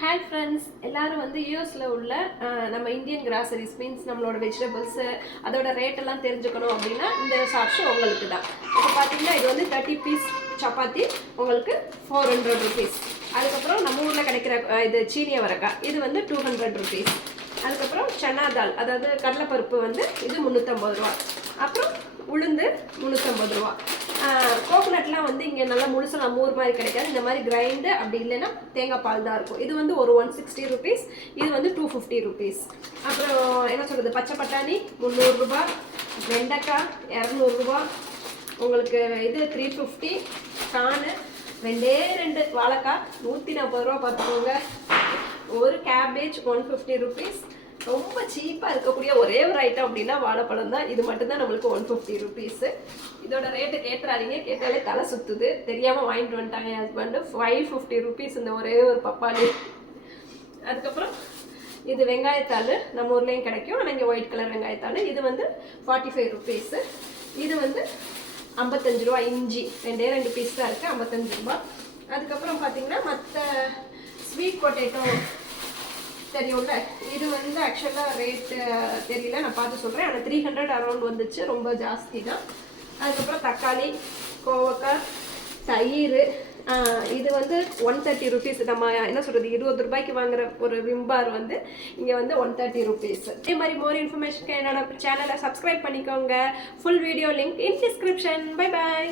Hi friends எல்லாரும் வந்து யூஎஸில் உள்ள நம்ம இந்தியன் கிராசரிஸ் மீன்ஸ் நம்மளோட வெஜிடபிள்ஸு அதோட ரேட் எல்லாம் தெரிஞ்சுக்கணும் அப்படின்னா இந்த ஷாப்ஸ் உங்களுக்கு தான். இப்போ பார்த்தீங்கன்னா இது வந்து தேர்ட்டி பீஸ் சப்பாத்தி உங்களுக்கு ஃபோர் ஹண்ட்ரட் ருபீஸ் அதுக்கப்புறம் நம்ம ஊரில் கிடைக்கிற இது சீனிய வரக்காய் இது வந்து டூ ஹண்ட்ரட் ருபீஸ் அதுக்கப்புறம் சன்னா தால் அதாவது கடலைப்பருப்பு வந்து இது முந்நூற்றம்பது ரூபா. அப்புறம் உளுந்து முந்நூற்றம்பது ரூபா. கோகோனட்லாம் வந்து இங்கே நல்லா முழுசாக நம்ம ஊர் மாதிரி கிடைக்காது. இந்த மாதிரி கிரைண்டு அப்படி இல்லைன்னா தேங்காய் பால் தான் இருக்கும். இது வந்து ஒரு ஒன் சிக்ஸ்டி ருபீஸ் இது வந்து டூ ஃபிஃப்டி ருபீஸ் அப்புறம் என்ன சொல்கிறது பச்சை பட்டாணி முந்நூறுரூபா வெண்டைக்காய் இரநூறுபா உங்களுக்கு இது த்ரீ ஃபிஃப்டி கானு ரெண்டே ரெண்டு. வாழைக்காய் நூற்றி நாற்பது ரூபா பார்த்துக்கோங்க. ஒரு கேபேஜ் ஒன் ஃபிஃப்டி ருபீஸ் ரொம்ப சீப்பாக இருக்கக்கூடிய ஒரே ஒரு ஐட்டம் அப்படின்னா வாழைப்பழம் தான். இது மட்டும்தான் நம்மளுக்கு ஒன் ஃபிஃப்டி ருபீஸு இதோட ரேட்டு கேட்டுறாதீங்க. கேட்டாலே தலை சுற்றுது தெரியாமல் வாங்கிட்டு வந்துட்டாங்க என் ஹஸ்பண்டு ஃபைவ் ஃபிஃப்டி ருபீஸ் இந்த ஒரே ஒரு பப்பாளி. அதுக்கப்புறம் இது வெங்காயத்தாள். நம்ம ஊர்லேயும் கிடைக்கும். ஆனால் இங்கே ஒயிட் கலர் வெங்காயத்தாள். இது வந்து ஃபார்ட்டி ஃபைவ் ருபீஸு இது வந்து ஐம்பத்தஞ்சு ரூபா இஞ்சி. ரெண்டே ரெண்டு பீஸ் தான் இருக்குது ஐம்பத்தஞ்சு ரூபா. அதுக்கப்புறம் பார்த்தீங்கன்னா மற்ற ஸ்வீட் பொட்டேட்டோ தெரியும்ல இது வந்து ஆக்சுவலாக ரேட்டு தெரியல. நான் பார்த்து சொல்கிறேன் ஆனால் த்ரீ ஹண்ட்ரட் அரௌண்ட் வந்துச்சு. ரொம்ப ஜாஸ்தி தான் அதுக்கப்புறம் தக்காளி கோவக்காய் தயிர் இது வந்து ஒன் தேர்ட்டி ருபீஸ் நம்ம என்ன சொல்கிறது இருபது ரூபாய்க்கு வாங்குற ஒரு விம்பார் வந்து இங்கே வந்து ஒன் தேர்ட்டி ருபீஸ் அதே மாதிரி மோர் இன்ஃபர்மேஷனுக்கு என்னோட சேனலை சப்ஸ்கிரைப் பண்ணிக்கோங்க. Full video link in description bye bye